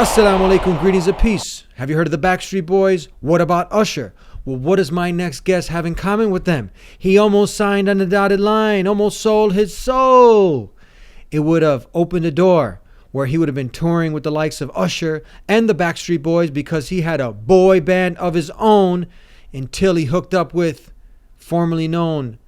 Assalamu alaikum, greetings of peace. Have you heard of the Backstreet Boys? What about Usher? Well, what does my next guest have in common with them? He almost signed on the dotted line, almost sold his soul. It would have opened a door where he would have been touring with the likes of Usher and the Backstreet Boys because he had a boy band of his own until he hooked up with formerly known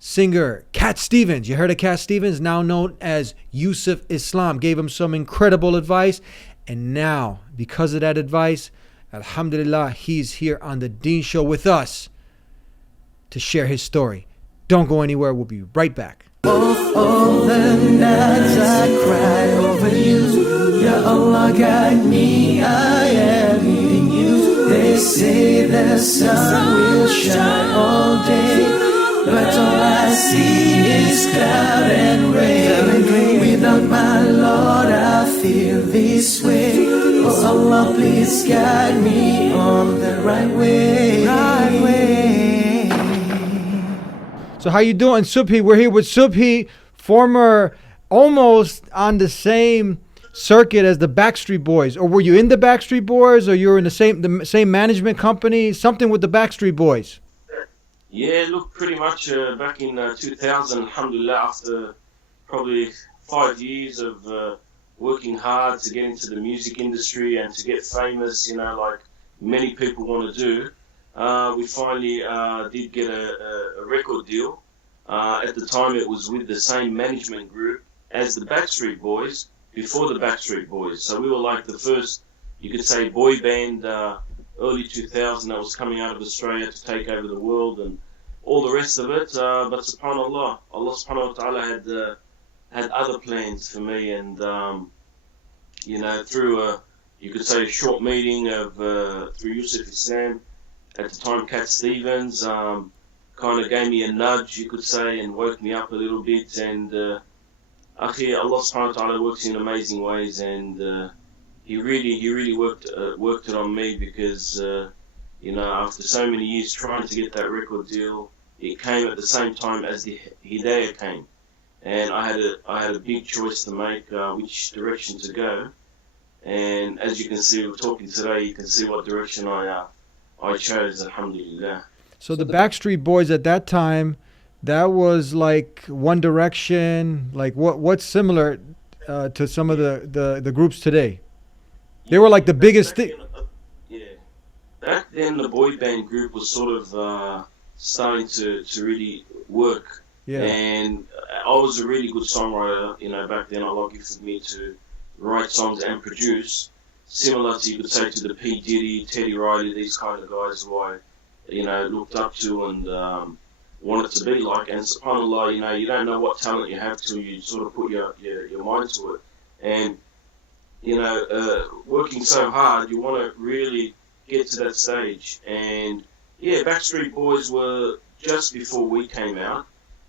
singer Cat Stevens. You heard of Cat Stevens, now known as Yusuf Islam. Gave him some incredible advice. And now, because of that advice, alhamdulillah, he's here on the Deen Show with us to share his story. Don't go anywhere. We'll be right back. All the nights I cried over you. Ya Allah, guide me, I am needing you. They say the sun will shine all day, but all I see is cloud and rain. Without my Lord, I feel this way. Oh Allah, please guide me on the right way. So how you doing, Subhi? We're here with Subhi, former, almost on the same circuit as the Backstreet Boys. Or were you in the Backstreet Boys, or you were in the same management company? Something with the Backstreet Boys. Yeah, look, pretty much back in 2000, alhamdulillah, after probably 5 years of working hard to get into the music industry and to get famous, like many people want to do, we finally did get a record deal. At the time, it was with the same management group as the Backstreet Boys, before the Backstreet Boys. So we were like the first, you could say, boy band early 2000 that was coming out of Australia to take over the world and all the rest of it. But subhanAllah, Allah subhanahu wa ta'ala had other plans for me, and through you could say a short meeting of through Yusuf Islam, at the time Cat Stevens, kind of gave me a nudge, you could say, and woke me up a little bit. And Akhi, Allah subhanahu wa ta'ala works in amazing ways, and He really worked it on me, because after so many years trying to get that record deal, it came at the same time as the Hidayah came, and I had a big choice to make, which direction to go. And as you can see, we're talking today, you can see what direction I chose, alhamdulillah. So the Backstreet Boys at that time, that was like One Direction. Like what's similar to some of the groups today? They were like the biggest thing. Yeah. Back then, the boy band group was sort of starting to really work. Yeah. And I was a really good songwriter, back then. Allah gifted me to write songs and produce, similar to, you could say, to the P. Diddy, Teddy Riley, these kind of guys who I, looked up to and wanted to be like. And subhanAllah, you don't know what talent you have till you sort of put your mind to it. And working so hard, you want to really get to that stage. And yeah, Backstreet Boys were just before we came out,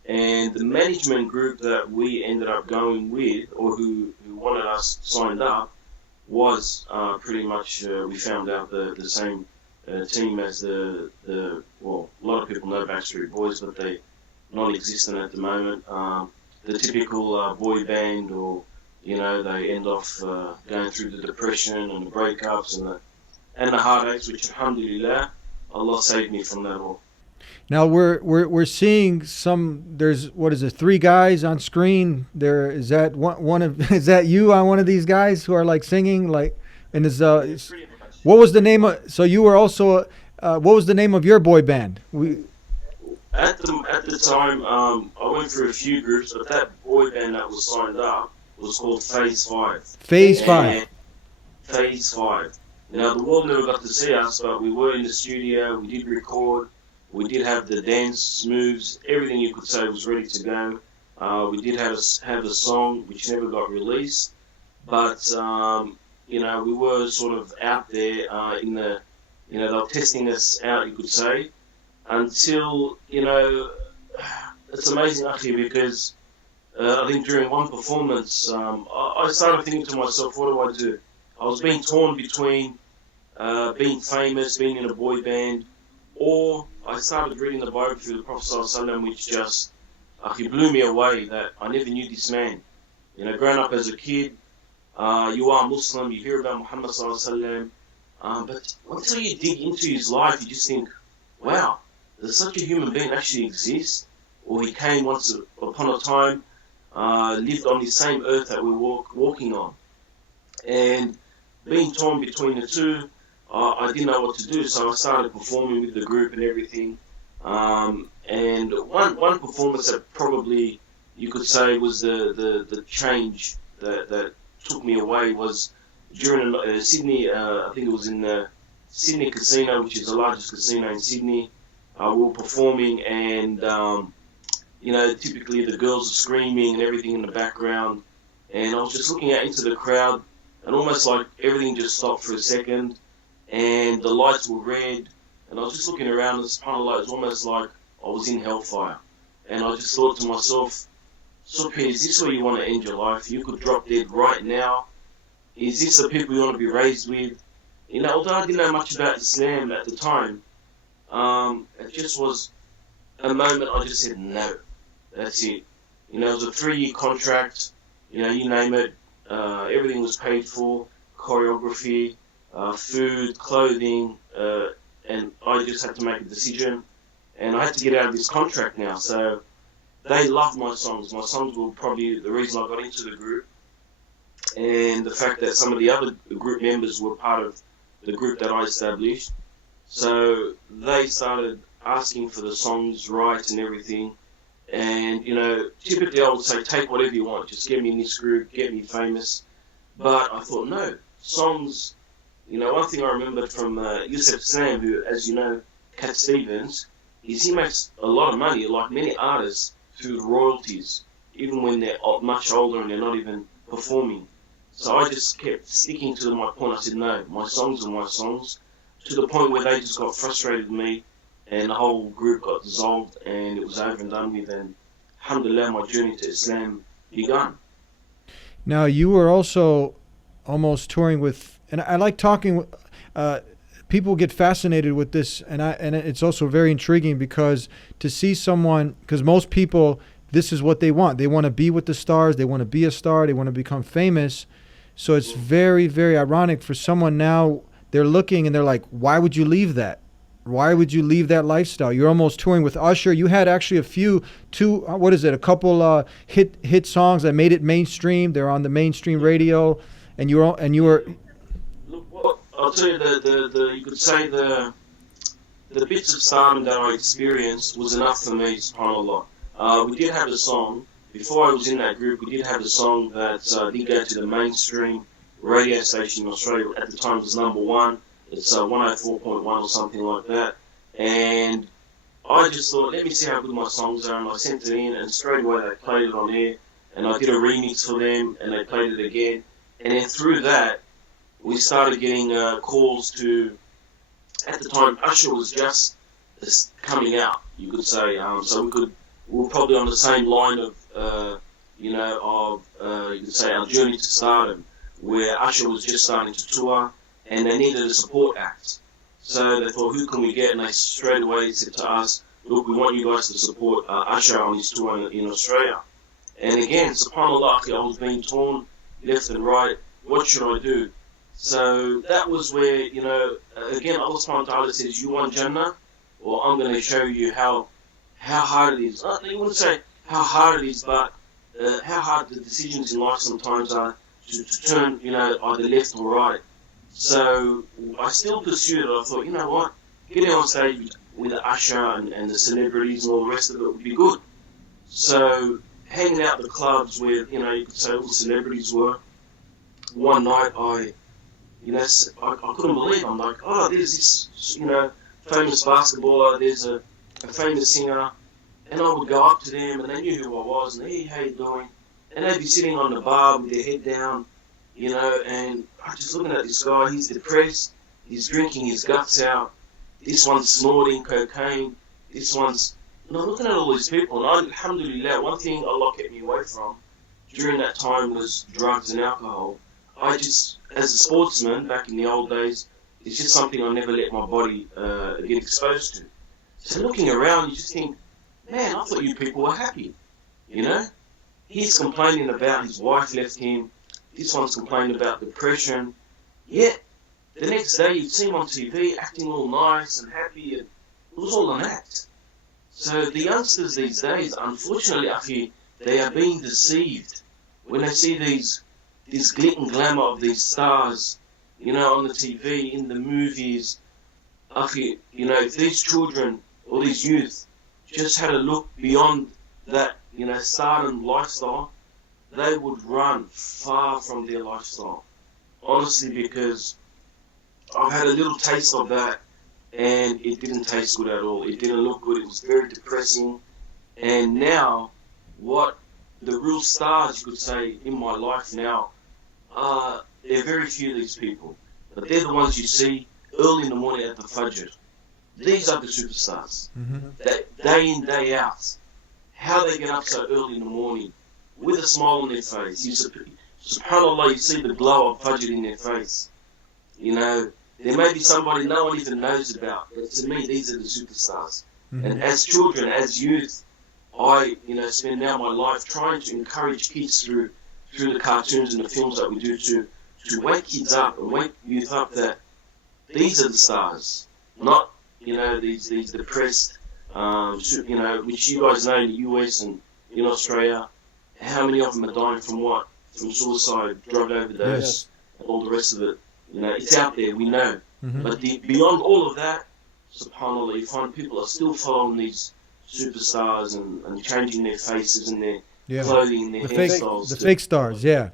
and the management group that we ended up going with, or who wanted us signed up, was pretty much, we found out, the same team as the well, a lot of people know Backstreet Boys, but they're non-existent at the moment. The typical boy band, or they end off going through the depression and the breakups and the heartaches, which alhamdulillah, Allah saved me from that all. Now we're seeing some. There's, what is it? 3 guys on screen. There is that one of is that you on one of these guys who are like singing like, and is what was the name of? So you were also what was the name of your boy band? At the time, I went through a few groups, but that boy band that was signed up was called Phase 5. Phase 5. Phase 5. Now, the world never got to see us, but we were in the studio, we did record, we did have the dance moves, everything you could say was ready to go. We did have a song which never got released, but, we were sort of out there in the, they were testing us out, you could say, until, it's amazing, Akhi, because I think during one performance, I started thinking to myself, what do? I was being torn between being famous, being in a boy band, or I started reading the biography of the Prophet ﷺ, which just blew me away, that I never knew this man. Growing up as a kid, You are Muslim, you hear about Muhammad Sallallahu Alaihi Wasallam, but until you dig into his life, you just think, wow, does such a human being actually exist? Or he came once upon a time, lived on the same earth that we're walking on. And being torn between the two, I didn't know what to do, so I started performing with the group and everything. And one performance that probably you could say was the change that took me away was during Sydney. I think it was in the Sydney Casino, which is the largest casino in Sydney. We were performing, and typically the girls are screaming and everything in the background. And I was just looking out into the crowd, and almost like everything just stopped for a second, and the lights were red, and I was just looking around, and subhanAllah, it was almost like I was in hellfire. And I just thought to myself, Subhi, is this where you want to end your life? You could drop dead right now. Is this the people you want to be raised with? Although I didn't know much about Islam at the time, it just was a moment I just said, no, that's it. It was a 3-year contract, you name it, everything was paid for, choreography, food, clothing, and I just had to make a decision, and I had to get out of this contract now. So they loved my songs. My songs were probably the reason I got into the group, and the fact that some of the other group members were part of the group that I established. So they started asking for the songs right and everything. And, typically I would say, take whatever you want. Just get me in this group, get me famous. But I thought, no, songs, one thing I remembered from Yusuf Islam, who, as you know, Cat Stevens, is he makes a lot of money, like many artists, through royalties, even when they're much older and they're not even performing. So I just kept sticking to my point. I said, no, my songs are my songs, to the point where they just got frustrated with me, and the whole group got dissolved, and it was over and done with, and alhamdulillah, my journey to Islam begun. Now, you were also almost touring with, and I like talking, people get fascinated with this, and it's also very intriguing because to see someone, because most people, this is what they want. They want to be with the stars, they want to be a star, they want to become famous. So it's very, very ironic for someone now, they're looking and they're like, why would you leave that? Why would you leave that lifestyle? You're almost touring with Usher. You had actually a couple hit songs that made it mainstream. They're on the mainstream radio, and you were. Look, what I'll tell you, you could say the bits of stardom that I experienced was enough for me, subhanAllah. We did have a song before I was in that group. We did have a song that did go to the mainstream radio station in Australia. At the time, it was #1. It's 104.1 or something like that. And I just thought, let me see how good my songs are. And I sent it in, and straight away they played it on air. And I did a remix for them, and they played it again. And then through that, we started getting calls to, at the time, Usher was just coming out, you could say. So we were probably on the same line of, you could say our journey to stardom, where Usher was just starting to tour, and they needed a support act. So they thought, who can we get? And they straight away said to us, look, we want you guys to support Usher on his tour in Australia. And again, subhanAllah, I was being torn left and right. What should I do? So that was where, again, Allah subhanahu wa ta'ala says, you want Jannah? Or I'm going to show you how hard it is. I wouldn't say how hard it is, but how hard the decisions in life sometimes are to turn, either left or right. So I still pursued it. I thought, you know what, getting on stage with the Usher and the celebrities and all the rest of it would be good. So hanging out the clubs where, you could say all the celebrities were. One night I couldn't believe it. I'm like, oh, there's this, famous basketballer, there's a famous singer. And I would go up to them, and they knew who I was, and hey, how you doing? And they'd be sitting on the bar with their head down, and I'm just looking at this guy. He's depressed, he's drinking his guts out, this one's snorting cocaine, this one's, I'm looking at all these people, and alhamdulillah, one thing Allah kept me away from during that time was drugs and alcohol. I just, as a sportsman back in the old days, it's just something I never let my body get exposed to. So looking around, you just think, man, I thought you people were happy, He's complaining about his wife left him, This one's complaining about depression. Yet, the next day you'd see him on TV acting all nice and happy, and it was all an act. So the youngsters these days, unfortunately, Akhi, they are being deceived when they see this glitz and glamour of these stars, on the TV, in the movies. Akhi, if these children or these youth just had a look beyond that, stardom lifestyle, they would run far from their lifestyle. Honestly, because I've had a little taste of that, and it didn't taste good at all. It didn't look good. It was very depressing. And now, what the real stars, you could say, in my life now, there are very few of these people. But they're the ones you see early in the morning at the Fajr. These are the superstars. That day in, day out. How they get up so early in the morning with a smile on their face. SubhanAllah, you see the glow of Fajr in their face. There may be somebody no one even knows about, but to me, these are the superstars. And as children, as youth, I, spend now my life trying to encourage kids through the cartoons and the films that we do to wake kids up and wake youth up that these are the stars, not, these depressed, which you guys know in the US and in Australia, how many of them are dying from what? From suicide, drug overdose, and all the rest of it. It's out there, we know. But beyond all of that, subhanAllah, you find people are still following these superstars and changing their faces and their clothing and their hairstyles. The fake stars, yeah.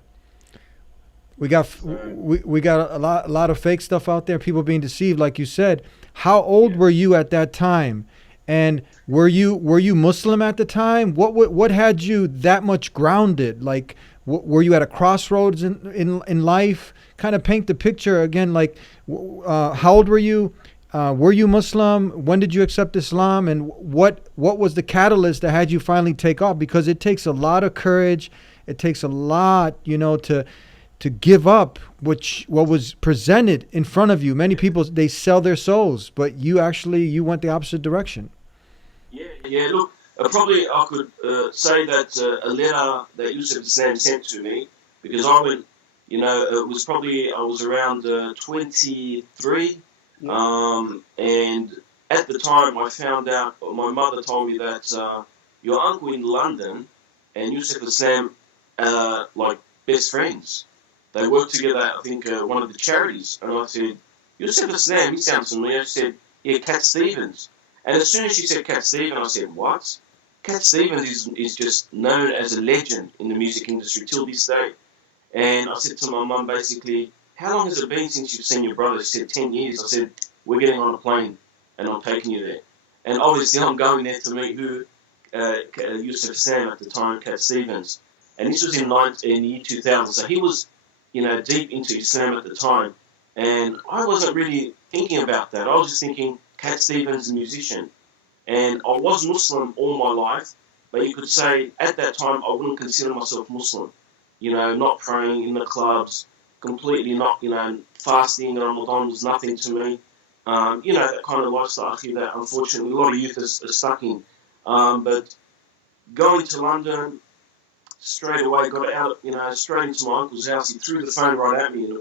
We got a lot of fake stuff out there, people being deceived, like you said. How old were you at that time? And were you Muslim at the time? What had you that much grounded? Like, were you at a crossroads in life? Kind of paint the picture again. Like, how old were you? Were you Muslim? When did you accept Islam? And what was the catalyst that had you finally take off? Because it takes a lot of courage. It takes a lot, to give up what was presented in front of you. Many people, they sell their souls, but you went the opposite direction. Yeah. Look, probably I could say that a letter that Yusuf Islam sent to me, because I went, it was probably, I was around 23, and at the time I found out, my mother told me that your uncle in London and Yusuf Islam are like best friends. They worked together, I think, one of the charities. And I said, Yusuf Islam, he sounds familiar. She said, yeah, Cat Stevens. And as soon as she said Cat Stevens, I said, what? Cat Stevens is just known as a legend in the music industry till this day. And I said to my mum, basically, how long has it been since you've seen your brother? She said, 10 years. I said, we're getting on a plane and I'm taking you there. And obviously I'm going there to meet Yusuf Islam at the time, Cat Stevens. And this was in the year 2000. So he was, deep into Islam at the time. And I wasn't really thinking about that. I was just thinking, Cat Stevens is a musician. And I was Muslim all my life, but you could say at that time I wouldn't consider myself Muslim. Not praying in the clubs, completely not, fasting and Ramadan was nothing to me. That kind of lifestyle that unfortunately a lot of youth are stuck in. But going to London, straight away got out, straight into my uncle's house. He threw the phone right at me, and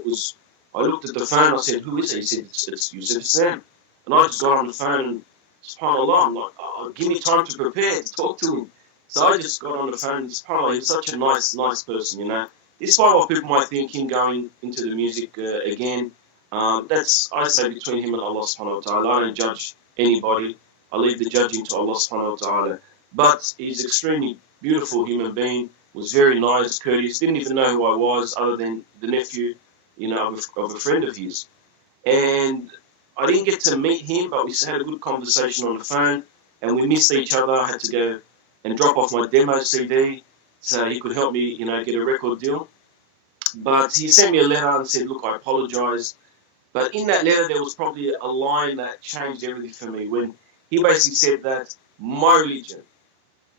I looked at the phone. I said, "Who is it?" He said, "It's Yusuf Islam." And I just got on the phone, and subhanAllah, I'm like, give me time to prepare to talk to him. So I just got on the phone. SubhanAllah, he's such a nice person, Despite what people might think, him going into the music again, that's, I say, between him and Allah subhanahu wa ta'ala. I don't judge anybody. I leave the judging to Allah subhanahu wa ta'ala. But he's extremely beautiful human being, was very nice, courteous, didn't even know who I was other than the nephew, of a friend of his. And I didn't get to meet him, but we had a good conversation on the phone, and we missed each other. I had to go and drop off my demo CD so he could help me, get a record deal. But he sent me a letter and said, look, I apologize. But in that letter, there was probably a line that changed everything for me, when he basically said that my religion,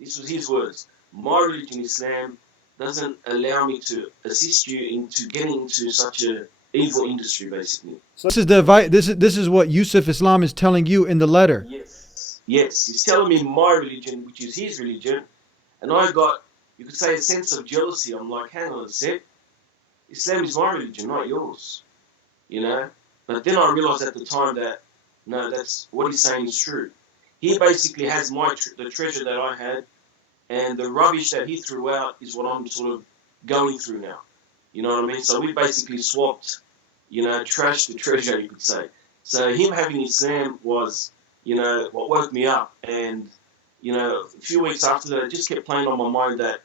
this was his words, my religion, Islam, doesn't allow me to assist you into getting into such a evil industry, basically. So this is what Yusuf Islam is telling you in the letter. Yes, he's telling me my religion, which is his religion, and I got, you could say, a sense of jealousy. I'm like, hang on a sec, Islam is my religion, not yours. But then I realized at the time that no, that's what he's saying is true. He basically has the treasure that I had, and the rubbish that he threw out is what I'm sort of going through now. You know what I mean? So we basically swapped, trash to treasure, you could say. So him having Islam was, what woke me up. And, a few weeks after that, it just kept playing on my mind that,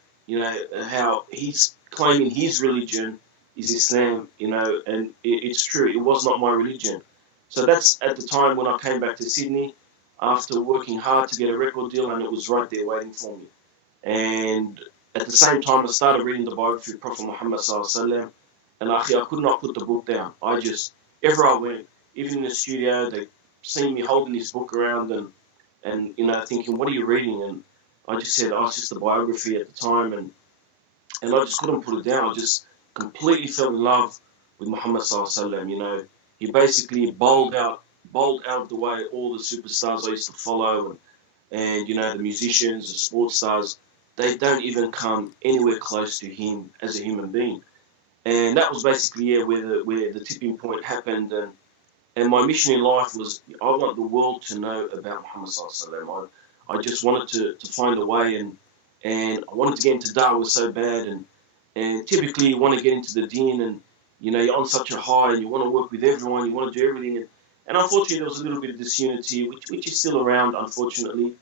how he's claiming his religion is Islam, and it's true. It was not my religion. So that's at the time when I came back to Sydney after working hard to get a record deal, and it was right there waiting for me. And at the same time, I started reading the biography of Prophet Muhammad sallallahu, and I could not put the book down. Everywhere I went, even in the studio, they seen me holding this book around and thinking, what are you reading? And I just said, it's just the biography at the time, and I just couldn't put it down. I just completely fell in love with Muhammad sallallahu. He basically bowled out of the way all the superstars I used to follow, and the musicians, the sports stars. They don't even come anywhere close to him as a human being. And that was basically where the tipping point happened. And my mission in life was, I want the world to know about Muhammad sallallahu. I just wanted to find a way, and I wanted to get into da'wah so bad. And typically you want to get into the deen, and you're on such a high, and you want to work with everyone, you want to do everything. And unfortunately there was a little bit of disunity, which is still around, unfortunately.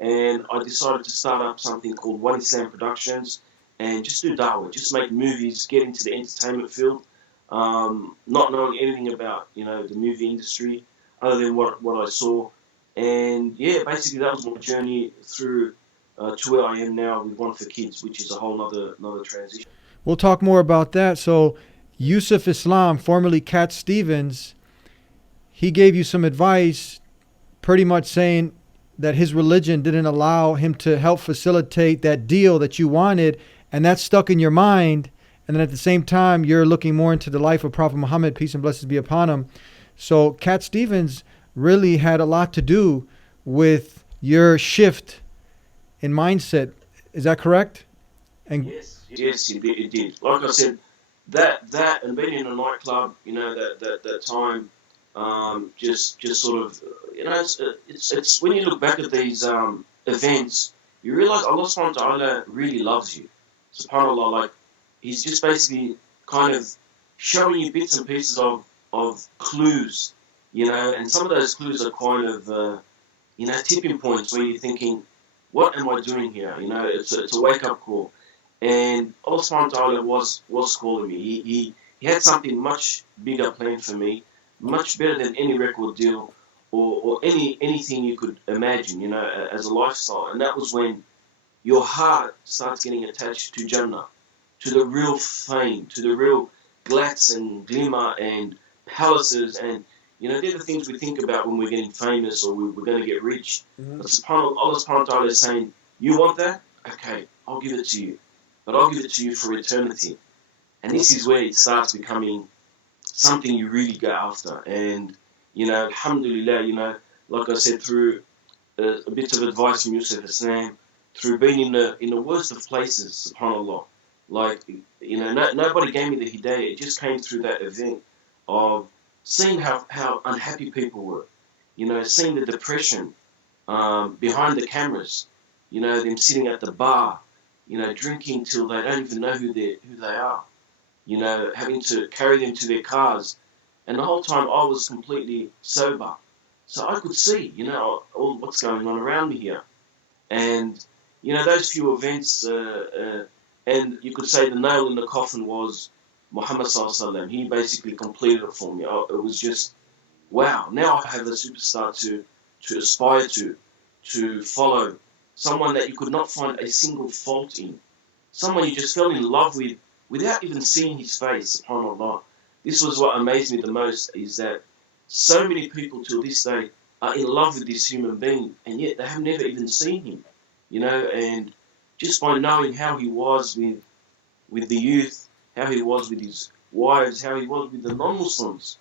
And I decided to start up something called One Islam Productions and just do da'wah, just make movies, get into the entertainment field, not knowing anything about, the movie industry other than what I saw. And basically that was my journey through to where I am now with One for Kids, which is a whole another transition. We'll talk more about that. So Yusuf Islam, formerly Cat Stevens, he gave you some advice pretty much saying that his religion didn't allow him to help facilitate that deal that you wanted, and that stuck in your mind. And then at the same time, you're looking more into the life of Prophet Muhammad, peace and blessings be upon him. So Cat Stevens really had a lot to do with your shift in mindset. Is that correct? And yes, it did. Like I said, that and being in a nightclub, that time, just sort of, it's when you look back at these events, you realize Allah subhanahu wa ta'ala really loves you. SubhanAllah, like he's just basically kind of showing you bits and pieces of clues, and some of those clues are kind of, tipping points where you're thinking, what am I doing here? It's a wake-up call. And Allah subhanahu wa ta'ala was calling me. He had something much bigger planned for me, much better than any record deal or anything you could imagine, as a lifestyle. And that was when your heart starts getting attached to Jannah, to the real fame, to the real glitz and glimmer and palaces. And, they're the things we think about when we're getting famous or we're going to get rich. Mm-hmm. But Allah subhanahu wa ta'ala is saying, you want that? Okay, I'll give it to you. But I'll give it to you for eternity. And this is where it starts becoming something you really go after. And, alhamdulillah, like I said, through a bit of advice from Yusuf Islam, through being in the worst of places, subhanAllah. Like, nobody gave me the hidayah. It just came through that event of seeing how unhappy people were, seeing the depression behind the cameras, them sitting at the bar, drinking till they don't even know who they are, having to carry them to their cars. And the whole time I was completely sober. So I could see, all what's going on around me here. And, those few events, and you could say the nail in the coffin was Muhammad sallallahu. He basically completed it for me. It was just, wow, now I have a superstar to aspire to follow. Someone that you could not find a single fault in. Someone you just fell in love with without even seeing his face, subhanAllah. This was what amazed me the most, is that so many people till this day are in love with this human being, and yet they have never even seen him, and just by knowing how he was with the youth, how he was with his wives, how he was with the non-Muslims,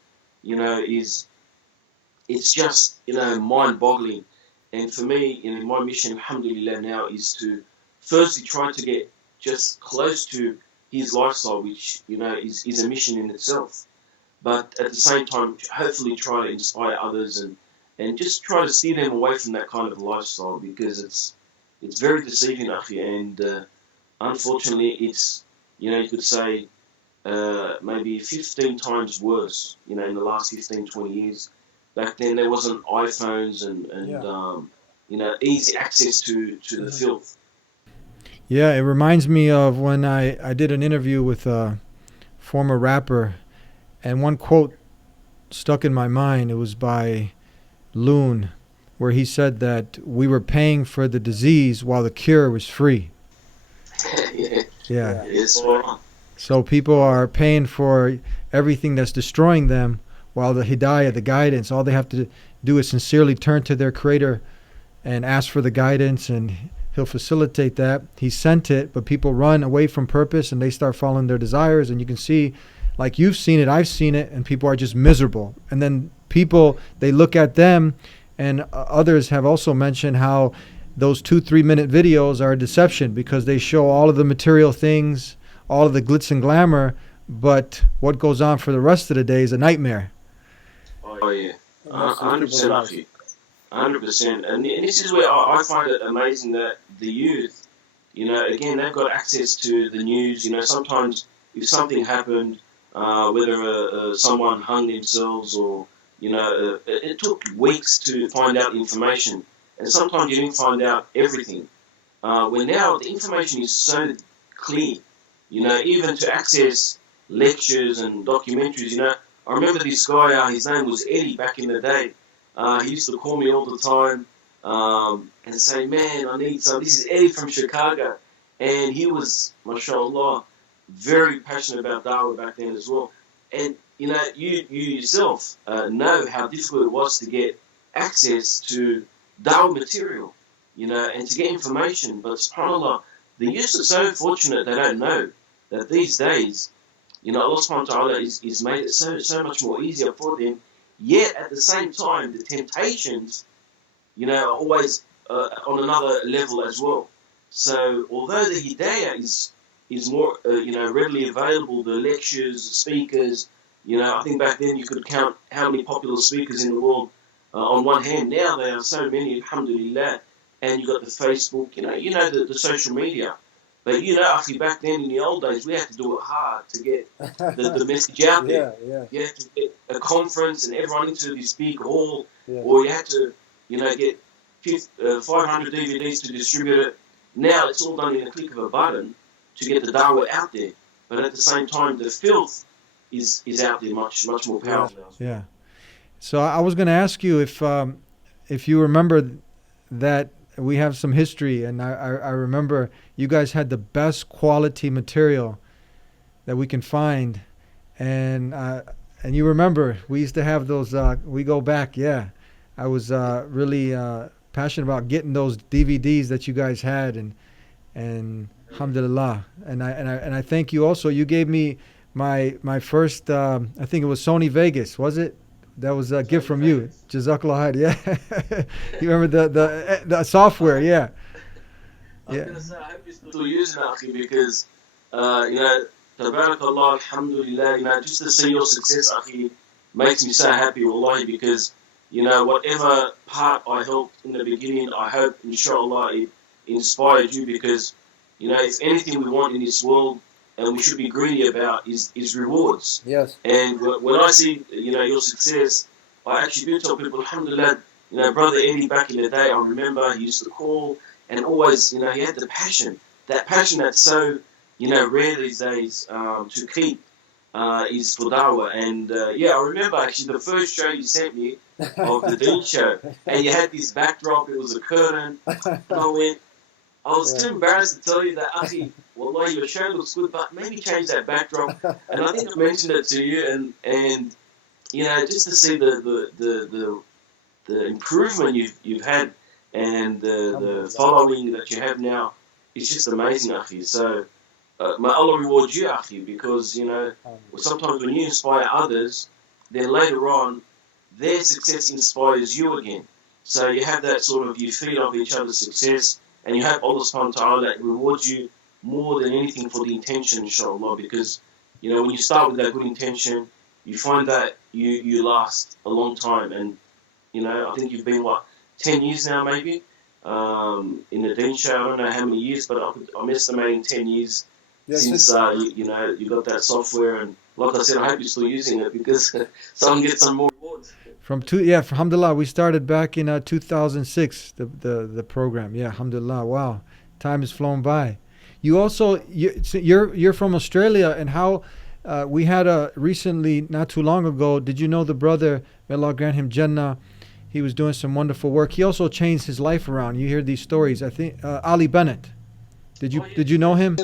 it's just, mind-boggling. And for me, my mission, alhamdulillah, now is to firstly try to get just close to his lifestyle, which is a mission in itself. But at the same time, hopefully try to inspire others and just try to steer them away from that kind of lifestyle, because it's very deceiving, Akhi, and unfortunately, it's you could say maybe 15 times worse. In the last 15, 20 years. Back then, there wasn't iPhones and easy access to the filth. Yeah, it reminds me of when I did an interview with a former rapper, and one quote stuck in my mind. It was by Loon, where he said that we were paying for the disease while the cure was free. Yeah, Yeah. it's spot on. So people are paying for everything that's destroying them, while the hidayah, the guidance, all they have to do is sincerely turn to their creator and ask for the guidance, and he'll facilitate that. He sent it, but people run away from purpose and they start following their desires. And you can see, like you've seen it, I've seen it, and people are just miserable. And then people, they look at them, and others have also mentioned how those 2-3 minute videos are a deception, because they show all of the material things, all of the glitz and glamour, but what goes on for the rest of the day is a nightmare. Oh yeah, 100%, Akhi. 100%. And this is where I find it amazing that the youth, again, they've got access to the news. Sometimes if something happened, whether someone hung themselves or, it took weeks to find out information. And sometimes you didn't find out everything. When now the information is so clear, even to access lectures and documentaries, I remember this guy, his name was Eddie back in the day. He used to call me all the time and say, man, I need some. This is Eddie from Chicago. And he was, mashallah, very passionate about Dawah back then as well. And, you yourself know how difficult it was to get access to Dawah material, and to get information. But subhanAllah, the youth are so fortunate they don't know that these days, Allah subhanahu wa ta'ala is made it so much more easier for them. Yet at the same time, the temptations, are always on another level as well. So although the hidayah is more, readily available, the lectures, the speakers, I think back then you could count how many popular speakers in the world on one hand. Now there are so many, alhamdulillah, and you got the Facebook, the social media. But actually back then in the old days, we had to do it hard to get the message out there. You had to get a conference and everyone into the speaker hall, or you had to, get 500 DVDs to distribute it. Now it's all done in a click of a button to get the dawah out there. But at the same time, the filth is out there much more powerful. Yeah. So I was going to ask you if you remember that we have some history, and I remember you guys had the best quality material that we can find, and you remember we used to have those. We go back, yeah. I was really passionate about getting those DVDs that you guys had, and alhamdulillah, and I thank you also. You gave me my first. I think it was Sony Vegas, was it? That was a gift from you. Jazakallah khair. Yeah. You remember the software, yeah. I was going to say, I hope you're still using it, Akhi, because, tabarakallah, alhamdulillah, just to see your success, Akhi, makes me so happy, wallahi, because, whatever part I helped in the beginning, I hope, inshallah, it inspired you, because, if anything we want in this world, and we should be greedy about is rewards. Yes. And when I see, your success, I actually do tell people, alhamdulillah, Brother Eddie back in the day, I remember he used to call and always, he had the passion. That passion that's so, rare these days to keep is for dawah. And I remember actually the first show you sent me of TheDeenShow, and you had this backdrop, it was a curtain, and I was too embarrassed to tell you that, Akhi, wallahi, your show looks good, but maybe change that backdrop. And I think I mentioned it to you, and just to see the improvement you've had and the following that you have now, it's just amazing, Akhi. So may Allah reward you, Akhi, because sometimes when you inspire others, then later on their success inspires you again. So you have that sort of, you feed off each other's success. And you have Allah subhanahu wa ta'ala that rewards you more than anything for the intention, inshallah, because, you know, when you start with that good intention, you find that you last a long time. And, you know, I think you've been, 10 years now, maybe, in the TheDeenShow. I don't know how many years, but I'm estimating 10 years since, you know, you got that software. And like I said, I hope you're still using it, because someone gets some more rewards. Alhamdulillah, we started back in 2006, the program. Yeah, alhamdulillah. Wow, time has flown by. You also, you're from Australia, and how we had recently, not too long ago, did you know the brother, may Allah grant him Jannah, he was doing some wonderful work. He also changed his life around. You hear these stories. I think Ali Bennett. Did you know him?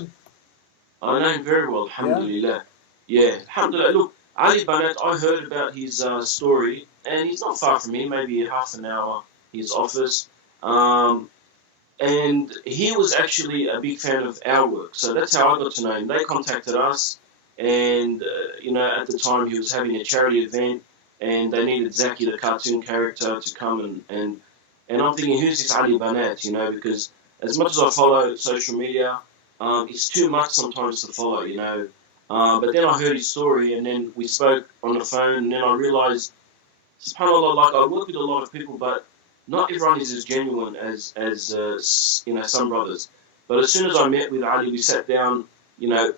I know him very well, alhamdulillah. Yeah, alhamdulillah. Look, Ali Bennett, I heard about his story, and he's not far from me, maybe half an hour, his office. And he was actually a big fan of our work, so that's how I got to know him. They contacted us, and you know, at the time he was having a charity event, and they needed Zaki, the cartoon character, to come and I'm thinking, who's this Ali Bennett, you know, because as much as I follow social media, it's too much sometimes to follow, you know. But then I heard his story, and then we spoke on the phone, and then I realized, subhanAllah, like, I work with a lot of people, but not everyone is as genuine as you know, some brothers. But as soon as I met with Ali, we sat down, you know,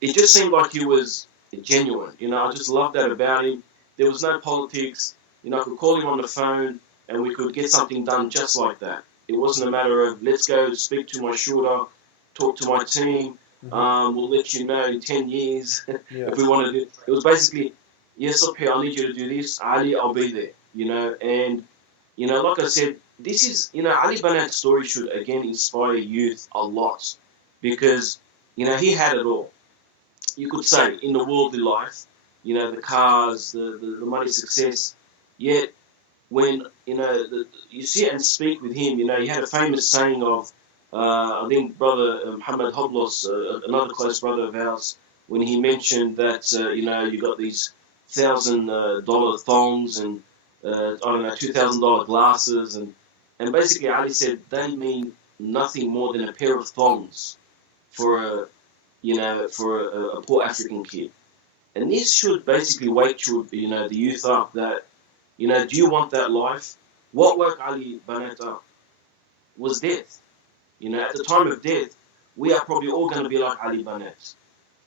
it just seemed like he was genuine. You know, I just loved that about him. There was no politics. You know, I could call him on the phone, and we could get something done just like that. It wasn't a matter of, let's go speak to my shooter, talk to my team, we'll let you know in 10 years if we want to do it. It was basically, yes, okay, I need you to do this. Ali, I'll be there, you know. And, you know, like I said, this is, you know, Ali Bennett's story should, again, inspire youth a lot, because, you know, he had it all. You could say, in the worldly life, you know, the cars, the money, success, yet when, you know, you sit and speak with him, you know, he had a famous saying of, I think Brother Muhammad Hoblos, another close brother of ours, when he mentioned that, you know, you got these $1,000 thongs and, I don't know, $2,000 glasses, and basically Ali said they mean nothing more than a pair of thongs for a, you know, for a poor African kid. And this should basically wake, you know, the youth up that, you know, do you want that life? What woke Ali Bennett up was death. You know, at the time of death, we are probably all going to be like Ali Bennett.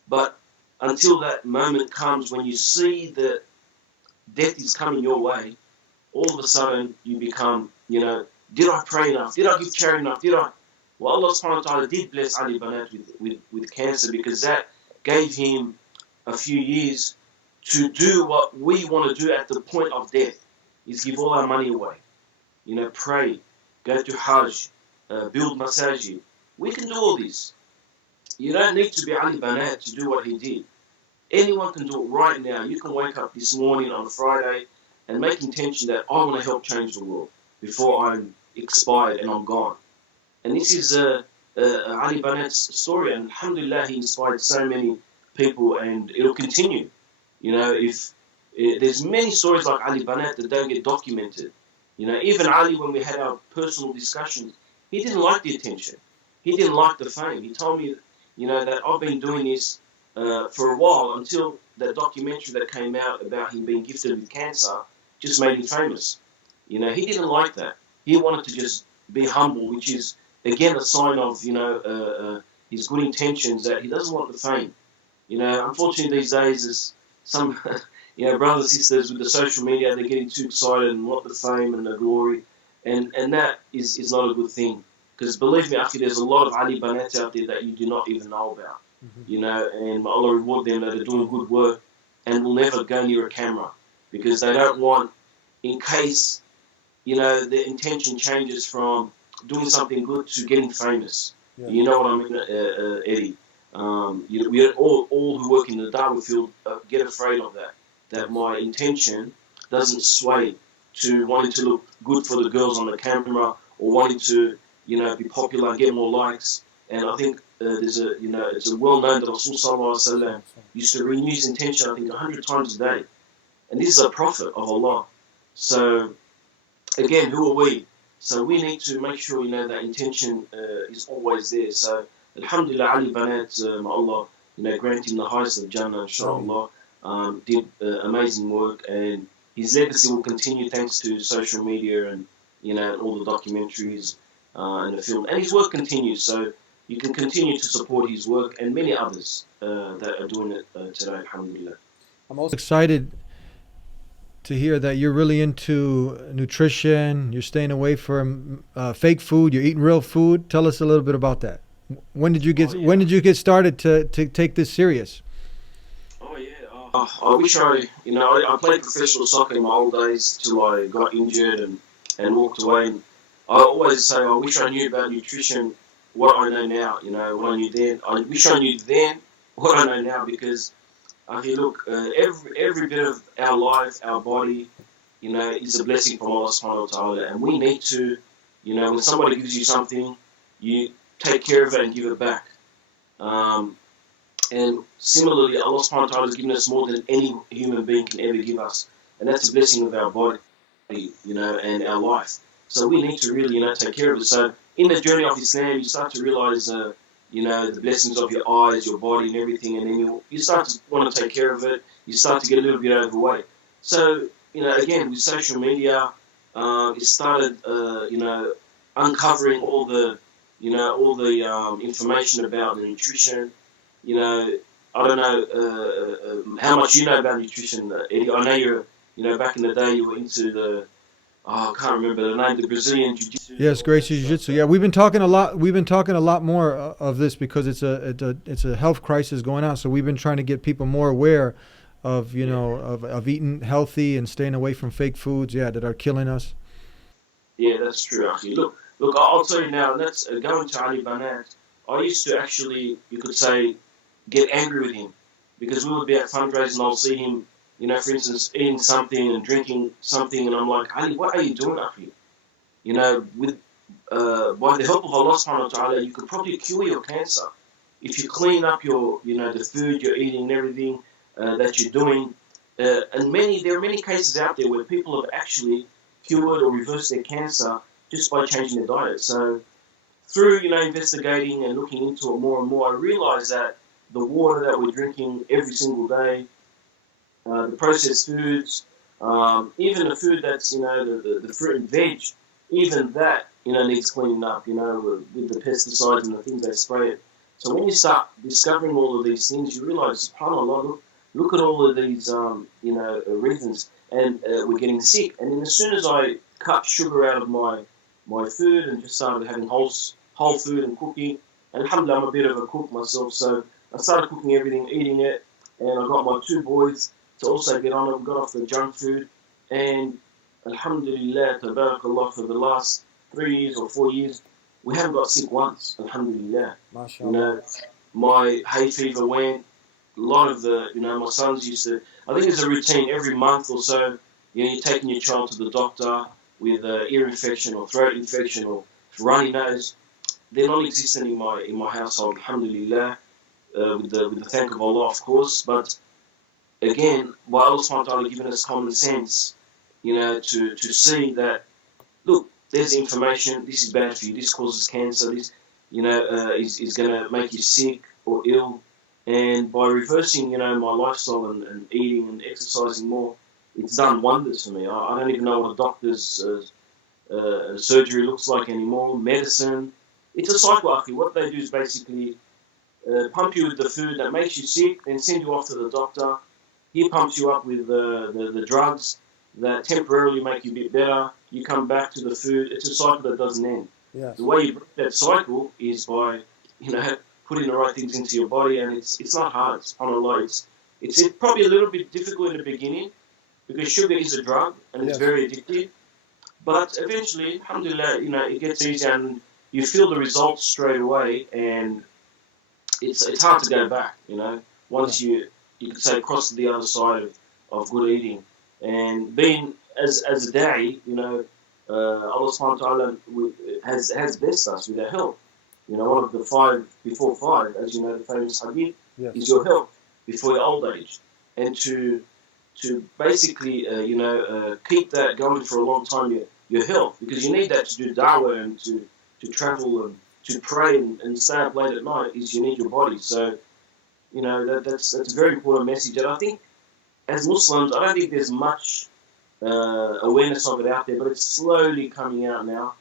But until that moment comes when you see that death is coming your way, all of a sudden you become, you know, did I pray enough? Did I give charity enough? Did I? Well, Allah subhanahu wa ta'ala did bless Ali Bennett with cancer, because that gave him a few years to do what we want to do at the point of death, is give all our money away. You know, pray, go to Hajj, build masajid. We can do all this. You don't need to be Ali Bennett to do what he did. Anyone can do it right now. You can wake up this morning on a Friday and make intention that I want to help change the world before I'm expired and I'm gone. And this is Ali Bennett's story, and alhamdulillah, he inspired so many people, and it'll continue. You know, if there's many stories like Ali Bennett that don't get documented. You know, even Ali, when we had our personal discussions, he didn't like the attention. He didn't like the fame. He told me, you know, that I've been doing this for a while, until that documentary that came out about him being gifted with cancer just made him famous. You know, he didn't like that. He wanted to just be humble, which is, again, a sign of, you know, his good intentions, that he doesn't want the fame. You know, unfortunately these days, there's some, you know, brothers and sisters with the social media, they're getting too excited and want the fame and the glory, and that is not a good thing. Because believe me, actually, there's a lot of Ali Bennett out there that you do not even know about. You know, and Allah reward them that are doing good work and will never go near a camera, because they don't want, in case, you know, their intention changes from doing something good to getting famous. Yeah. You know what I mean, Eddie? We all who work in the dawah field get afraid of that my intention doesn't sway to wanting to look good for the girls on the camera, or wanting to, you know, be popular and get more likes. And I think there's a, you know, it's a well known that Rasul Sallallahu Alaihi Wasallam used to renew his intention, I think, 100 times a day. And this is a prophet of Allah. So, again, who are we? So we need to make sure, you know, that intention is always there. So Alhamdulillah, Ali Banat, may Allah, grant him the highest of Jannah, inshallah. Did amazing work, and his legacy will continue thanks to social media and all the documentaries and the film. And his work continues, so you can continue to support his work and many others that are doing it today, alhamdulillah. I'm also excited to hear that you're really into nutrition. You're staying away from fake food. You're eating real food. Tell us a little bit about that. When did you get started to take this serious? Oh yeah, I wish I played professional soccer in my old days till I got injured and walked away. And I always say I wish I knew about nutrition what I know now. What I knew then. I wish I knew then what I know now, because look, every bit of our life, our body, is a blessing from Allah subhanahu wa ta'ala, and we need to, when somebody gives you something, you take care of it and give it back. And similarly, Allah subhanahu wa ta'ala has given us more than any human being can ever give us, and that's a blessing of our body, and our life. So we need to really, take care of it. So in the journey of Islam, you start to realize, the blessings of your eyes, your body, and everything, and then you start to want to take care of it. You start to get a little bit overweight. So, again, with social media, it started, uncovering all the information about the nutrition. I don't know how much you know about nutrition, Eddie. I know you're, back in the day you were into the, I can't remember the name, the Brazilian Jiu-Jitsu. Yes, Gracie Jiu-Jitsu. Yeah, we've been talking a lot more of this because it's a health crisis going on. So we've been trying to get people more aware of of eating healthy and staying away from fake foods. Yeah, that are killing us. Yeah, that's true. Actually, look, I'll tell you now. That's going to Ali Banat. I used to actually, you could say, get angry with him because we would be at fundraising and I'll see him, for instance, eating something and drinking something, and I'm like, Ali, what are you doing up here? With by the help of Allah subhanahu wa ta'ala, you could probably cure your cancer if you clean up your, the food you're eating and everything that you're doing. And there are many cases out there where people have actually cured or reversed their cancer just by changing their diet. So through, investigating and looking into it more and more, I realized that the water that we're drinking every single day, the processed foods, even the food that's, the fruit and veg, even that, needs cleaning up, with the pesticides and the things they spray it. So when you start discovering all of these things, you realize, subhanAllah, look at all of these, reasons, and we're getting sick. And then as soon as I cut sugar out of my food and just started having whole food and cooking, and alhamdulillah, I'm a bit of a cook myself, so I started cooking everything, eating it, and I got my 2 boys to also get on it. We got off the junk food, and alhamdulillah, tabarakallah, for the last 3 years or 4 years, we haven't got sick once, alhamdulillah. MashaAllah. My hay fever went. A lot of the, my sons used to, I think it's a routine every month or so, you're taking your child to the doctor with ear infection or throat infection or runny nose. They're non-existent in my household, alhamdulillah, with the thank of Allah, of course. But again, by Allah subhanahu wa ta'ala giving us common sense, to see that, look, there's information, this is bad for you, this causes cancer, this, is going to make you sick or ill. And by reversing, my lifestyle and eating and exercising more, it's done wonders for me. I don't even know what a doctor's surgery looks like anymore. Medicine, it's a cycle, actually. What they do is basically pump you with the food that makes you sick, then send you off to the doctor. He pumps you up with the drugs that temporarily make you a bit better. You come back to the food. It's a cycle that doesn't end. Yes. The way you break that cycle is by, putting the right things into your body, and it's not hard. SubhanAllah, it's probably a little bit difficult in the beginning because sugar is a drug and it's very addictive. But eventually, alhamdulillah, it gets easier and you feel the results straight away, and it's hard to go back. Once you could say cross to the other side of good eating and being as a da'i, Allah subhanahu wa ta'ala has blessed us with our health. One of the 5 before 5, as you know, the famous hadith, is your health before your old age. And to basically, keep that going for a long time, your health, because you need that to do da'wah and to travel to pray and stay up late at night is you need your body. So, that's a very important message. And I think as Muslims, I don't think there's much awareness of it out there, but it's slowly coming out now.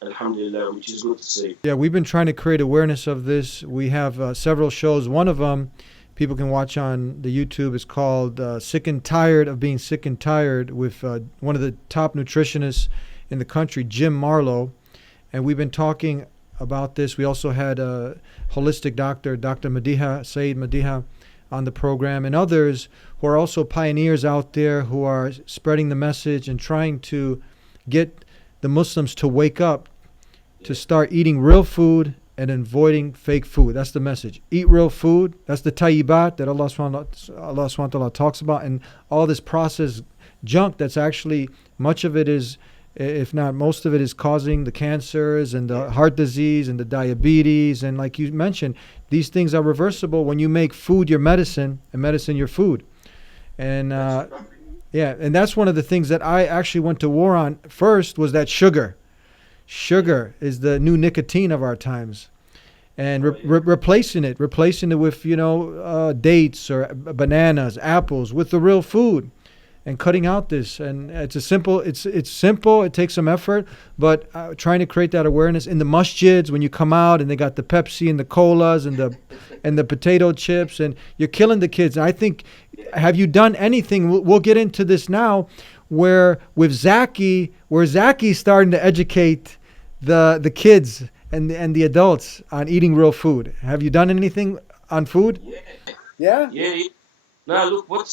Alhamdulillah, which is good to see. Yeah, we've been trying to create awareness of this. We have several shows. One of them people can watch on the YouTube is called Sick and Tired of Being Sick and Tired, with one of the top nutritionists in the country, Jim Marlowe. And we've been talking about this. We also had a holistic doctor, Dr. Madiha, Saeed Madiha, on the program, and others who are also pioneers out there who are spreading the message and trying to get the Muslims to wake up, to start eating real food and avoiding fake food. That's the message. Eat real food. That's the tayyibat that Allah subhanahu wa ta'ala talks about. And all this processed junk that's actually, much of it is, if not most of it, is causing the cancers and the heart disease and the diabetes. And like you mentioned, these things are reversible when you make food your medicine and medicine your food. And yeah, and that's one of the things that I actually went to war on first, was that sugar. Sugar is the new nicotine of our times. And replacing it with, dates or bananas, apples, with the real food, and cutting out this. And it's simple. It takes some effort, but trying to create that awareness in the masjids when you come out and they got the Pepsi and the colas and the potato chips, and you're killing the kids. And I think, have you done anything? We'll get into this now, where with Zaki, Zaki's starting to educate the kids and the adults on eating real food. Have you done anything on food? Yeah. No, look,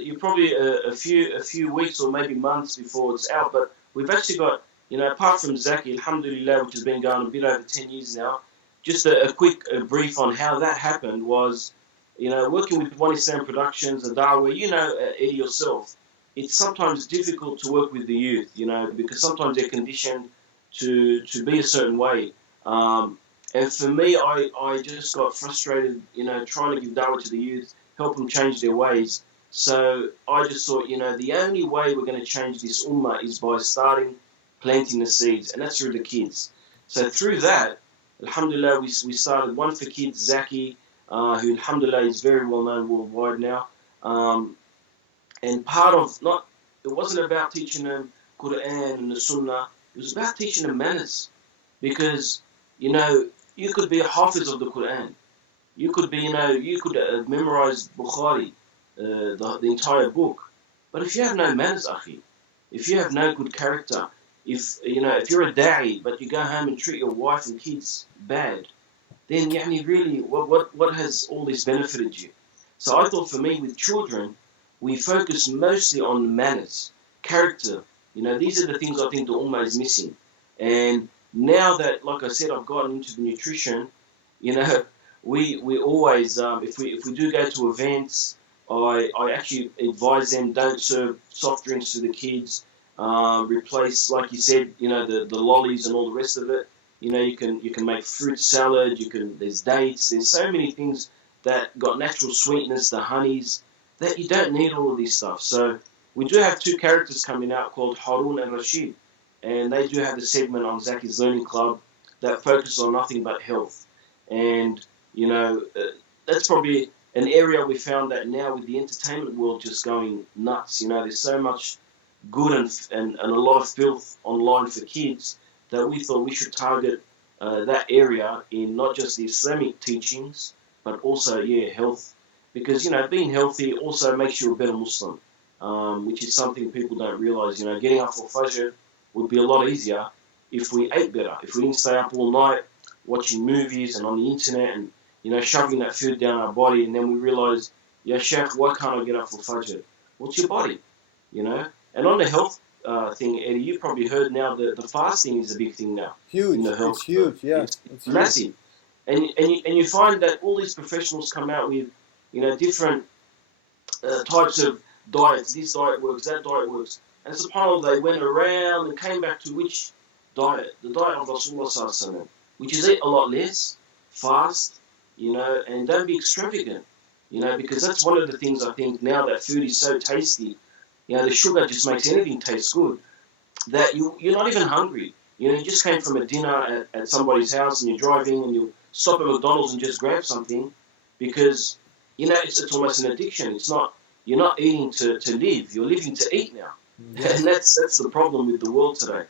you're probably a few weeks or maybe months before it's out, but we've actually got, apart from Zaki, alhamdulillah, which has been going a bit over 10 years now, just a quick brief on how that happened was, working with One Islam Productions and Dawah, Eddie yourself, it's sometimes difficult to work with the youth, because sometimes they're conditioned to be a certain way. And for me, I just got frustrated, trying to give Dawah to the youth, help them change their ways. So I just thought, the only way we're going to change this ummah is by starting planting the seeds, and that's through the kids. So through that, alhamdulillah, we started one for kids, Zaki, who alhamdulillah is very well known worldwide now. And part of, it wasn't about teaching them Quran and the Sunnah, it was about teaching them manners. Because, you could be a hafiz of the Quran. You could be, you could memorize Bukhari, the entire book. But if you have no manners, akhi, if you have no good character, if you're a da'i, but you go home and treat your wife and kids bad, then really, what has all this benefited you? So I thought for me, with children, we focus mostly on manners, character. These are the things I think the ummah is missing. And now that, like I said, I've gotten into the nutrition, we always, if we do go to events, I actually advise them, don't serve soft drinks to the kids. Replace, like you said, the lollies and all the rest of it. You can make fruit salad. There's dates. There's so many things that got natural sweetness, the honeys, that you don't need all of this stuff. So we do have two characters coming out called Harun and Rashid, and they do have the segment on Zaki's Learning Club that focuses on nothing but health. And that's probably an area we found that now with the entertainment world just going nuts. There's so much good and a lot of filth online for kids that we thought we should target that area in not just the Islamic teachings, but also, health. Because, being healthy also makes you a better Muslim, which is something people don't realize. Getting up for Fajr would be a lot easier if we ate better, if we didn't stay up all night watching movies and on the internet and, shoving that food down our body, and then we realize, Sheikh, why can't I get up for Fajr? What's your body? And on the health thing, Eddie, you probably heard now that the fasting is a big thing now. Huge. It's huge, yeah. It's massive. And you find that all these professionals come out with, different types of diets. This diet works, that diet works. And subhanAllah, they went around and came back to which diet? The diet of Rasulullah sallallahu alaihi wasallam, which is eat a lot less, fast, and don't be extravagant, because that's one of the things I think now that food is so tasty. The sugar just makes anything taste good, that you're not even hungry. You know, you just came from a dinner at somebody's house and you're driving and you stop at McDonald's and just grab something because, you know, it's almost an addiction. It's not, you're not eating to live, you're living to eat now. And that's the problem with the world today.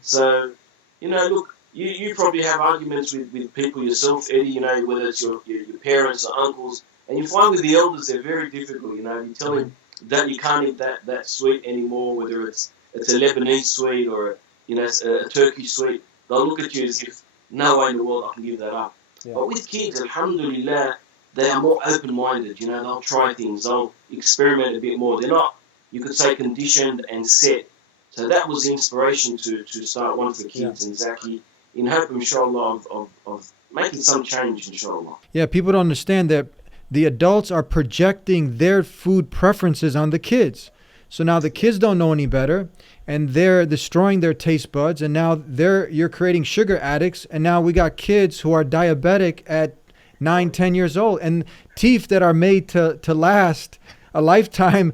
So, you know, look, you probably have arguments with people yourself, Eddie, you know, whether it's your parents or uncles, and you find with the elders they're very difficult, you know, you tell them that you can't eat that sweet anymore, whether it's a Lebanese sweet or, you know, a Turkish sweet, they'll look at you as if, no way in the world I can give that up. Yeah. But with kids, alhamdulillah, they are more open-minded, you know, they'll try things, they'll experiment a bit more. They're not, you could say, conditioned and set. So that was the inspiration to start One for Kids and Zaki, in hope, inshallah, of making some change, inshallah. Yeah, people don't understand that the adults are projecting their food preferences on the kids. So now the kids don't know any better, and they're destroying their taste buds, and now you're creating sugar addicts, and now we got kids who are diabetic at 9, 10 years old, and teeth that are made to last a lifetime.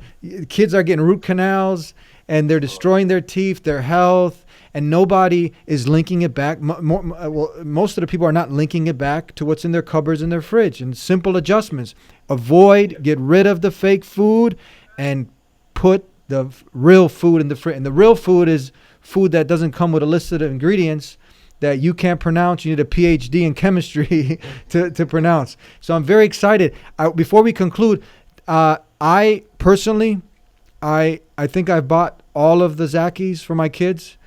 Kids are getting root canals, and they're destroying their teeth, their health, and nobody is linking it back. Most of the people are not linking it back to what's in their cupboards and their fridge. And simple adjustments: get rid of the fake food, and put the real food in the fridge. And the real food is food that doesn't come with a list of ingredients that you can't pronounce. You need a PhD in chemistry to pronounce. So I'm very excited. Before we conclude, I personally, I think I've bought all of the Zakis for my kids.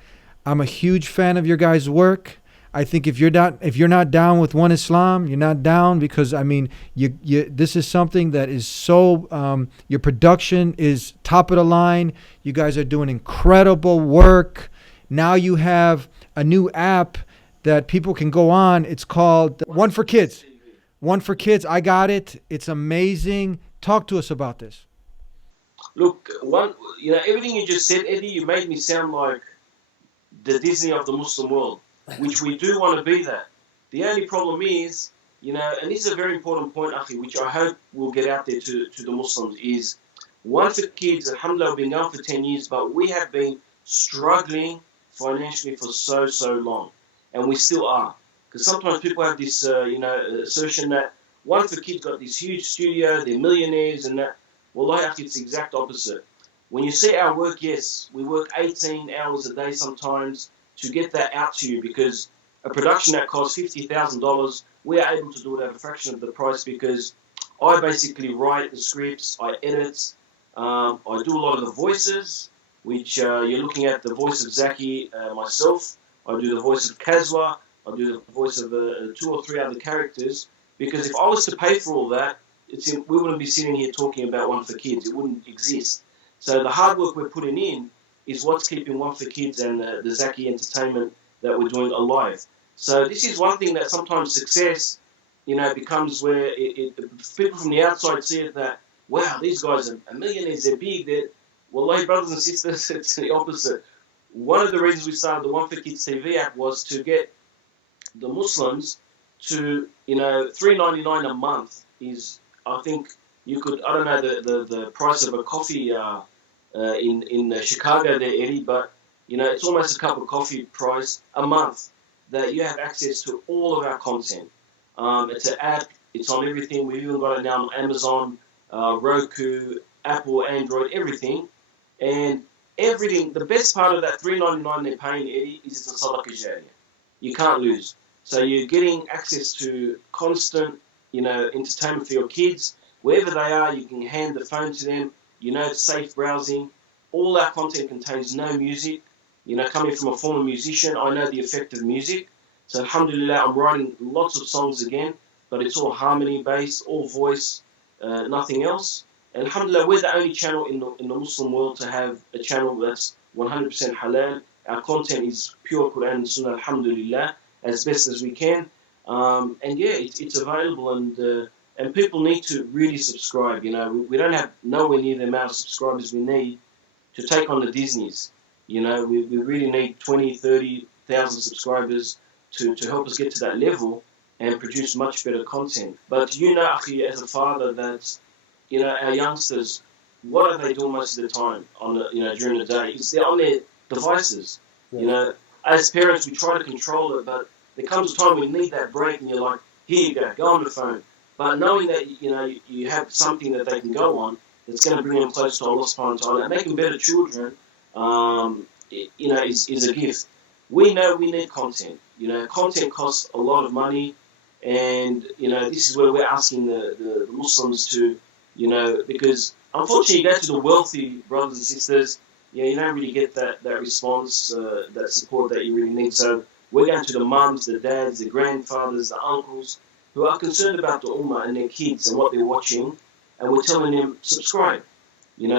I'm a huge fan of your guys' work. I think if you're not down with One Islam, you're not down, because I mean, this is something that is so. Your production is top of the line. You guys are doing incredible work. Now you have a new app that people can go on. It's called One for Kids. One for Kids. I got it. It's amazing. Talk to us about this. Look, everything you just said, Eddie, you made me sound like the Disney of the Muslim world, which we do want to be that. The only problem is, and this is a very important point, Akhi, which I hope will get out there to the Muslims, is One for Kids, alhamdulillah, been going for 10 years, but we have been struggling financially for so long, and we still are. Because sometimes people have this, assertion that One for Kids got this huge studio, they're millionaires and that. Wallahi, Akhi, it's the exact opposite. When you see our work, yes, we work 18 hours a day sometimes to get that out to you, because a production that costs $50,000, we are able to do it at a fraction of the price, because I basically write the scripts, I edit, I do a lot of the voices, which you're looking at the voice of Zaki, myself, I do the voice of Kazwa, I do the voice of 2 or 3 other characters, because if I was to pay for all that, we wouldn't be sitting here talking about One for Kids, it wouldn't exist. So the hard work we're putting in is what's keeping One for Kids and the Zaki entertainment that we're doing alive. So this is one thing that sometimes success, becomes where people from the outside see it that, wow, these guys are millionaires, they're big, wallahi, brothers and sisters, it's the opposite. One of the reasons we started the One for Kids TV app was to get the Muslims to, $3.99 a month is, I think, you could, I don't know the price of a coffee in Chicago there, Eddie, but it's almost a cup of coffee price a month that you have access to all of our content. It's an app, it's on everything. We've even got it now on Amazon, Roku, Apple, Android, everything. And everything, the best part of that $3.99 they're paying, Eddie, is it's a sadaqah jariyah. You can't lose. So you're getting access to constant, entertainment for your kids. Wherever they are, you can hand the phone to them. It's safe browsing. All our content contains no music. Coming from a former musician, I know the effect of music. So alhamdulillah, I'm writing lots of songs again, but it's all harmony based, all voice, nothing else. And alhamdulillah, we're the only channel in the Muslim world to have a channel that's 100% halal. Our content is pure Quran and Sunnah, alhamdulillah, as best as we can. And yeah, it's available, and people need to really subscribe. We don't have nowhere near the amount of subscribers we need to take on the Disneys. We really need 20, 30,000 subscribers to help us get to that level and produce much better content. But Akhi, as a father, that our youngsters, what are they doing most of the time on during the day? They're on their devices. Yeah. as parents, we try to control it, but there comes a time when you need that break, and you're like, here you go on the phone. But knowing that you have something that they can go on that's going to bring them close to Allah subhanahu wa ta'ala and make them better children, is a gift. We know we need content. Content costs a lot of money, and this is where we're asking the Muslims to, because unfortunately you go to the wealthy brothers and sisters, you don't really get that response, that support that you really need. So we're going to the mums, the dads, the grandfathers, the uncles, who are concerned about the ummah and their kids and what they're watching, and we're telling them, subscribe.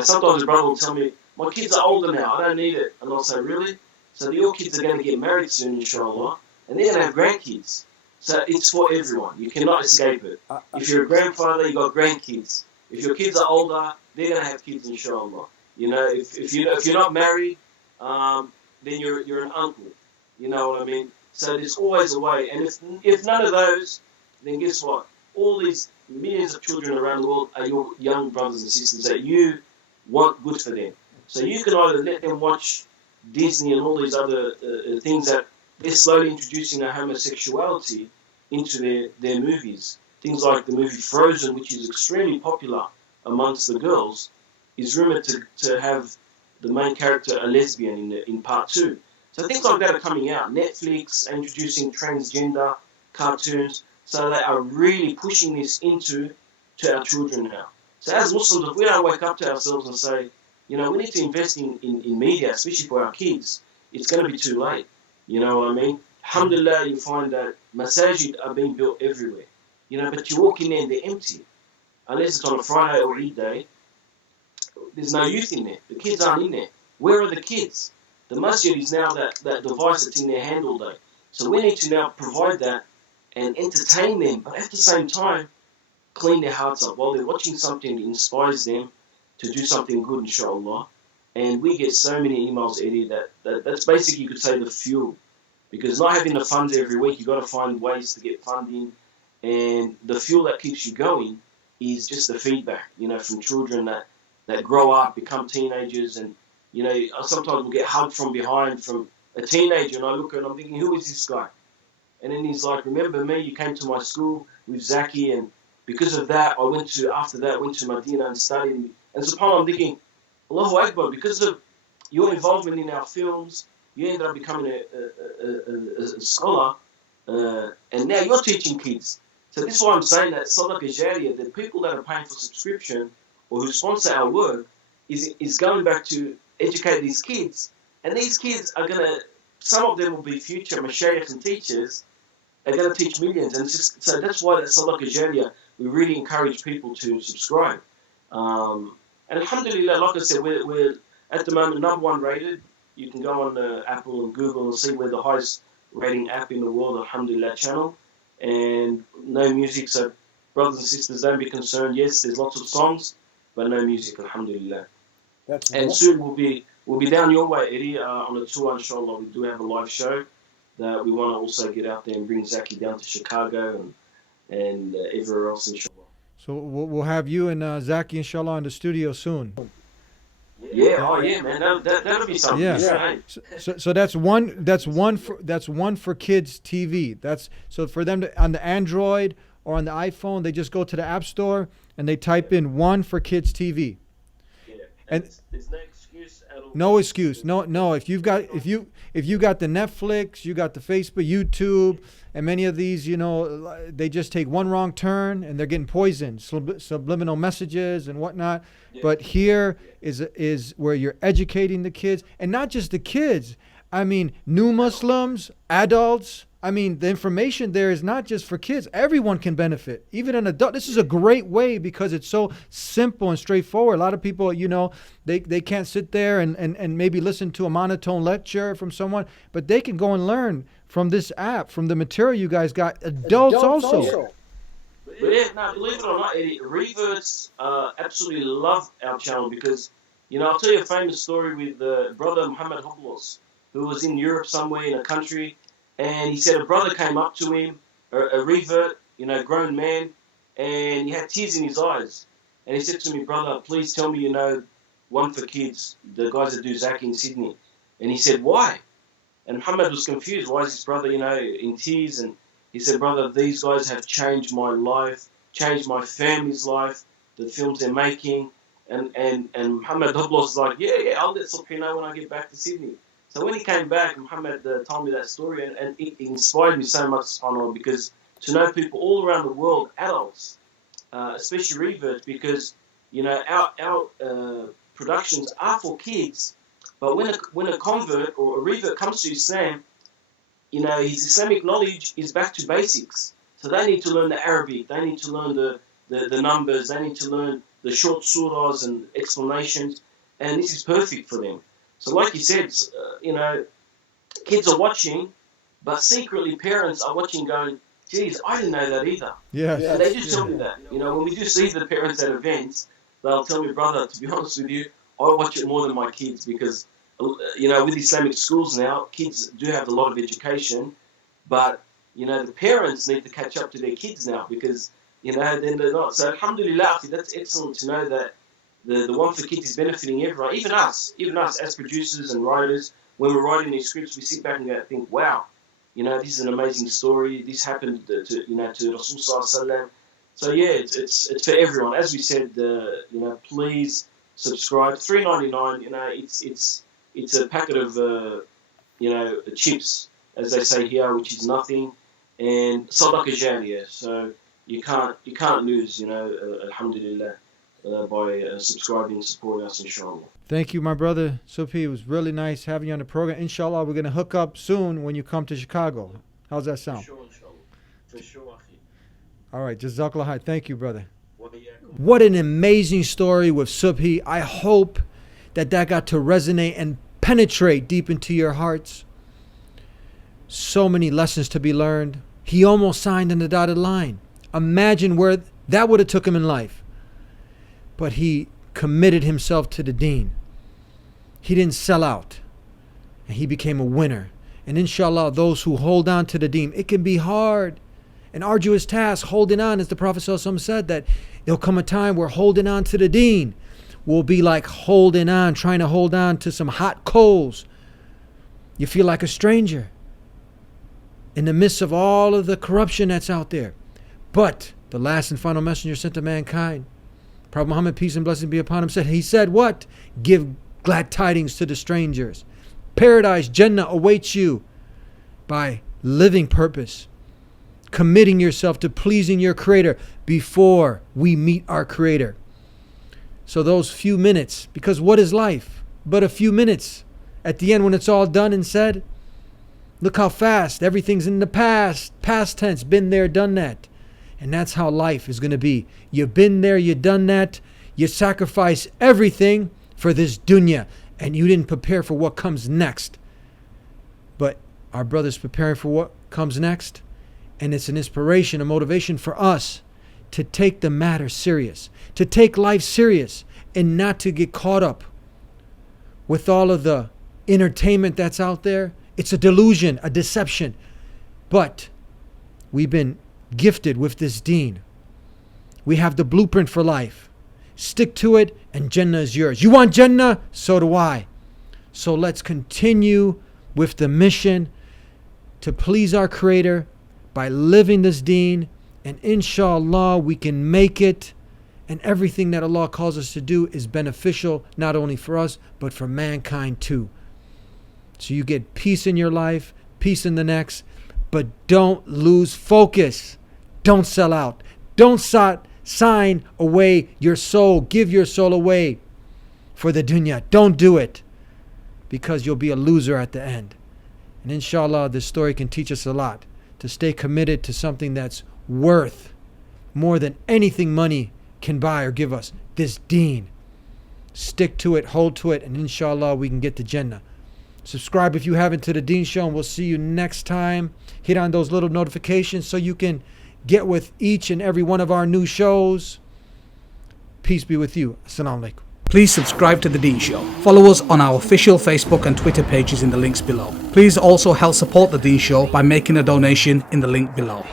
Sometimes a brother will tell me, my kids are older now, I don't need it. And I'll say, really? So your kids are going to get married soon, inshallah, and they're going to have grandkids. So it's for everyone. You cannot escape it. If you're a grandfather, you got grandkids. If your kids are older, they're going to have kids, inshallah. If you're not married, then you're an uncle. You know what I mean? So there's always a way. And if none of those, then guess what? All these millions of children around the world are your young brothers and sisters that you want good for them. So you can either let them watch Disney and all these other things that they're slowly introducing their homosexuality into their movies. Things like the movie Frozen, which is extremely popular amongst the girls, is rumoured to have the main character a lesbian in part 2. So things like that are coming out. Netflix introducing transgender cartoons. So they are really pushing this to our children now. So as Muslims, if we don't wake up to ourselves and say, we need to invest in media, especially for our kids, it's going to be too late. You know what I mean? Alhamdulillah, you find that masajid are being built everywhere. But you walk in there and they're empty. Unless it's on a Friday or Eid day, there's no youth in there. The kids aren't in there. Where are the kids? The masjid is now that device that's in their hand all day. So we need to now provide that and entertain them, but at the same time, clean their hearts up. While they're watching something that inspires them to do something good, inshallah. And we get so many emails, Eddie, that's basically, you could say, the fuel. Because not having the funds every week, you've got to find ways to get funding. And the fuel that keeps you going is just the feedback, from children that grow up, become teenagers. And, sometimes we'll get hugged from behind from a teenager. And I look at him and I'm thinking, who is this guy? And then he's like, remember me? You came to my school with Zaki. And because of that, after that, I went to Medina and studied. And subhanAllah, I'm thinking, Allahu Akbar, because of your involvement in our films, you ended up becoming a scholar, and now you're teaching kids. So this is why I'm saying that Sadaqah Jariyah, the people that are paying for subscription or who sponsor our work, is going back to educate these kids. And these kids are going to, some of them will be future mashayikh and teachers, are going to teach millions. And so that's why that Sadaqah Jariyah, we really encourage people to subscribe. And alhamdulillah, like I said, we're at the moment #1 rated. You can go on Apple and Google and see we're the highest rating app in the world, alhamdulillah channel. And no music, so brothers and sisters, don't be concerned. Yes, there's lots of songs, but no music, alhamdulillah. And soon we'll be down your way, Eddie, on a tour, inshallah. We do have a live show that we want to also get out there and bring Zaki down to Chicago and everywhere else, inshallah. So we'll have you and Zaki, inshallah, in the studio soon. Yeah, man, that'll be something. Yeah. So that's one for kids TV. So for them on the Android or on the iPhone, they just go to the App Store and they type in one for kids TV. Yeah. And there's no excuse at all. No excuse. No. If you got the Netflix, you got the Facebook, YouTube, and many of these, they just take one wrong turn and they're getting poisoned, subliminal messages and whatnot. Yeah. But here is where you're educating the kids, and not just the kids. I mean, new Muslims, adults. I mean, the information there is not just for kids. Everyone can benefit, even an adult. This is a great way because it's so simple and straightforward. A lot of people, they can't sit there and maybe listen to a monotone lecture from someone, but they can go and learn from this app, from the material you guys got. Adults also. Yeah, believe it or not, Eddie, reverts absolutely love our channel because, I'll tell you a famous story with brother Muhammad Hoblos, who was in Europe somewhere in a country. And he said a brother came up to him, a revert, grown man, and he had tears in his eyes. And he said to me, brother, please tell me one for kids, the guys that do Zaki in Sydney. And he said, why? And Muhammad was confused. Why is his brother, in tears? And he said, brother, these guys have changed my life, changed my family's life, the films they're making. And Muhammad was like, yeah, I'll let Subhi know when I get back to Sydney. So when he came back, Muhammad told me that story, and it inspired me so much, subhanAllah, because to know people all around the world, adults, especially reverts, because our productions are for kids. But when a convert or a revert comes to Islam, his Islamic knowledge is back to basics. So they need to learn the Arabic, they need to learn the numbers, they need to learn the short surahs and explanations, and this is perfect for them. So like you said, kids are watching, but secretly parents are watching going, geez, I didn't know that either. Yes. And they just tell me that. When we do see the parents at events, they'll tell me, brother, to be honest with you, I watch it more than my kids because, with Islamic schools now, kids do have a lot of education, but, the parents need to catch up to their kids now because, then they're not. So, alhamdulillah, that's excellent to know that the one for kids is benefiting everyone, even us as producers and writers. When we're writing these scripts, we sit back and think, wow, this is an amazing story. This happened to Rasul Sallallahu Alaihi Wasallam. So yeah, it's for everyone. As we said, please subscribe. $3.99. It's a packet of chips, as they say here, which is nothing, and sadaqa jariyah. So you can't lose. Alhamdulillah. By subscribing and supporting us, inshallah. Thank you, my brother Subhi. It was really nice having you on the program. Inshallah, we're going to hook up soon when you come to Chicago. How's that sound? For sure, inshallah. For sure, akhi. All right, Jazakallah khair. Thank you, brother. What an amazing story with Subhi. I hope that got to resonate and penetrate deep into your hearts. So many lessons to be learned. He almost signed on the dotted line. Imagine where that would have took him in life. But he committed himself to the deen. He didn't sell out. And he became a winner. And inshallah, those who hold on to the deen, it can be hard, an arduous task, holding on, as the Prophet ﷺ said, that there'll come a time where holding on to the deen will be like trying to hold on to some hot coals. You feel like a stranger in the midst of all of the corruption that's out there. But the last and final messenger sent to mankind, Prophet Muhammad, peace and blessings be upon him, he said what? Give glad tidings to the strangers. Paradise, Jannah, awaits you by living purpose, committing yourself to pleasing your Creator before we meet our Creator. So those few minutes, because what is life but a few minutes? At the end, when it's all done and said, look how fast everything's in the past tense, been there, done that. And that's how life is going to be. You've been there, you've done that. You sacrifice everything for this dunya, and you didn't prepare for what comes next. But our brother's preparing for what comes next, and it's an inspiration, a motivation for us to take the matter serious, to take life serious, and not to get caught up with all of the entertainment that's out there. It's a delusion, a deception. But we've been gifted with this deen. We have the blueprint for life. Stick to it and Jannah is yours. You want Jannah? So do I. So let's continue with the mission to please our Creator by living this deen, and inshallah we can make it, and everything that Allah calls us to do is beneficial not only for us but for mankind too. So you get peace in your life, peace in the next, but don't lose focus. Don't sell out. Don't sign away your soul. Give your soul away for the dunya. Don't do it, because you'll be a loser at the end. And inshallah, this story can teach us a lot. To stay committed to something that's worth more than anything money can buy or give us. This deen. Stick to it, hold to it, and inshallah we can get to Jannah. Subscribe if you haven't to The Deen Show, and we'll see you next time. Hit on those little notifications so you can get with each and every one of our new shows. Peace be with you. Assalamu alaikum. Please subscribe to The Deen Show. Follow us on our official Facebook and Twitter pages in the links below. Please also help support The Deen Show by making a donation in the link below.